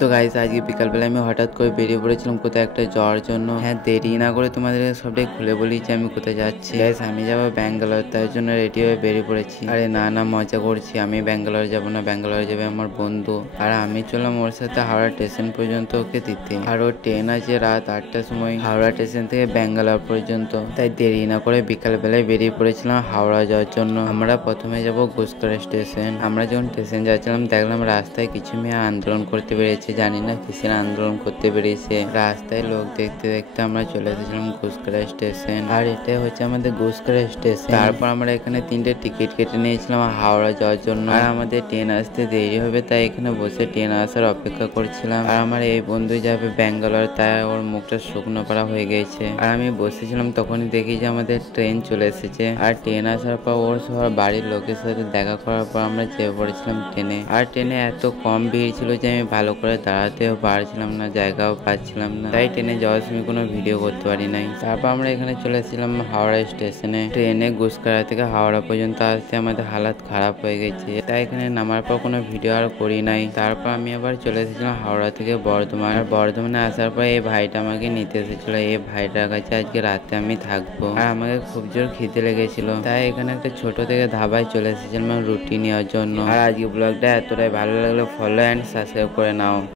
তো গাইস আজকে বিকালবেলা আমি হঠাৎ করে বেরিয়ে পড়েছিলাম কোথায় একটা যাওয়ার জন্য। হ্যাঁ, দেরি না করে তোমাদের সবটাই খুলে বলি যে আমি কোথায় যাচ্ছি। গাইস আমি যাবো ব্যাঙ্গালোর, তার জন্য রেডি হয়ে বেরিয়ে পড়েছি। আরে না না, মজা করছি। আমি ব্যাঙ্গালোর যাবো না, ব্যাঙ্গালোর যাবে আমার বন্ধু। আর আমি চললাম ওর সাথে হাওড়া স্টেশন পর্যন্ত ওকে দিতে। আর ওর ট্রেন আছে রাত 8টার সময় হাওড়া স্টেশন থেকে ব্যাঙ্গালোর পর্যন্ত। তাই দেরি না করে বিকালবেলায় বেরিয়ে পড়েছিলাম হাওড়া যাওয়ার জন্য। আমরা প্রথমে যাব গুসকরা স্টেশন। আমরা যখন স্টেশন যাচ্ছিলাম দেখলাম রাস্তায় কিছু মেয়ে আন্দোলন করতে পেরেছে, জানি না কিসের আন্দোলন করতে পেরেছে। রাস্তায় লোক দেখতে দেখতে আমরা চলে এসেছিলাম গুসকরা স্টেশন। আর এটাই হচ্ছে আমাদের গুসকরা স্টেশন। তারপর আমরা এখানে 3টে টিকিট কেটে নিয়েছিলাম হাওড়া যাওয়ার জন্য। আর আমাদের ট্রেন আসতে দেরি হবে তাই এখানে বসে ট্রেন আসার অপেক্ষা করছিলাম। আর আমার এই বন্ধু যাবে ব্যাঙ্গালোর, তাই ওর মুখটা শুকনো করা হয়ে গেছে। আর আমি বসেছিলাম তখনই দেখি যে আমাদের ট্রেন চলে এসেছে। আর ট্রেন আসার পর ওর সবার বাড়ির লোকের সাথে দেখা করার পর আমরা চেপে পড়েছিলাম ট্রেনে। আর ট্রেনে এত কম ভিড় ছিল যে আমি ভালো করে দাঁড়াতেও পারছিলাম না, জায়গাও পাচ্ছিলাম না, তাই ট্রেনে যাওয়ার সময় কোনো ভিডিও করতে পারি নাই। তারপর আমরা এখানে চলে এসেছিলাম হাওড়া স্টেশনে। ট্রেনে গুসকরা থেকে হাওড়া পর্যন্ত আসতে আমাদের হালাত খারাপ হয়ে গেছে, তাই এখানে নামার পর কোনো ভিডিও আর করি নাই। তারপর আমি আবার চলে এসেছিলাম হাওড়া থেকে বর্ধমান। আর বর্ধমানে আসার পর এই ভাইটা আমাকে নিতে এসেছিল। এই ভাইটার কাছে আজকে রাতে আমি থাকবো। আর আমাকে খুব জোর খিদে লেগেছিল, তাই এখানে একটা ছোট থেকে ধাবায় চলে এসেছিলাম রুটি নেওয়ার জন্য। আর আজকে ব্লগটা এতটাই ভালো লাগলো, ফলো অ্যান্ড সাবস্ক্রাইব করে নাও।